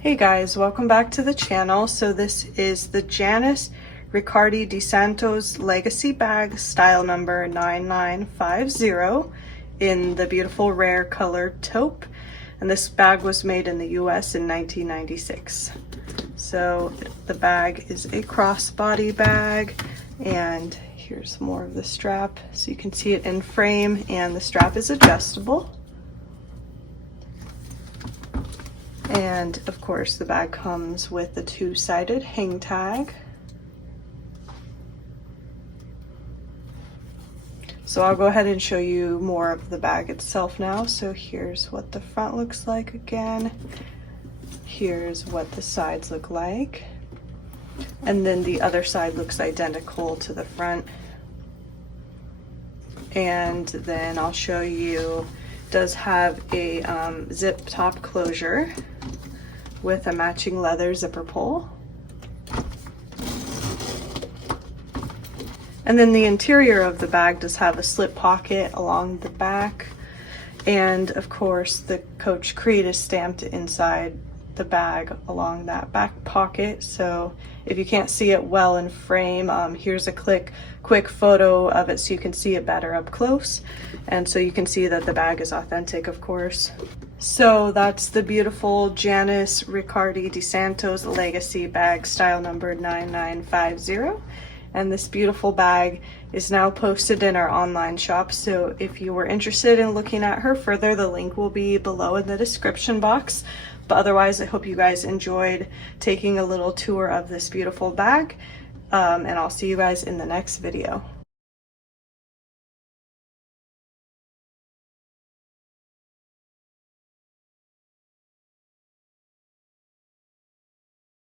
Hey guys, welcome back to the channel. So this is the Janice Riccardi-Disanto's Legacy Bag, style number 9950, in the beautiful rare color taupe. And this bag was made in the US in 1996. So the bag is a crossbody bag, and here's more of the strap. So you can see it in frame, and the strap is adjustable. And of course the bag comes with a two-sided hang tag. So I'll go ahead and show you more of the bag itself now. So here's what the front looks like again. Here's what the sides look like. And then the other side looks identical to the front. And then I'll show you, does have a zip top closure with a matching leather zipper pull. And then the interior of the bag does have a slip pocket along the back, and of course the Coach Creed is stamped inside the bag along that back pocket. So if you can't see it well in frame, here's a quick photo of it so you can see it better up close, and so you can see that the bag is authentic, of course. So that's the beautiful Janice Riccardi-Disanto's Legacy Bag, style number 9950. And this beautiful bag is now posted in our online shop. So if you were interested in looking at her further, the link will be below in the description box. But otherwise, I hope you guys enjoyed taking a little tour of this beautiful bag. And I'll see you guys in the next video.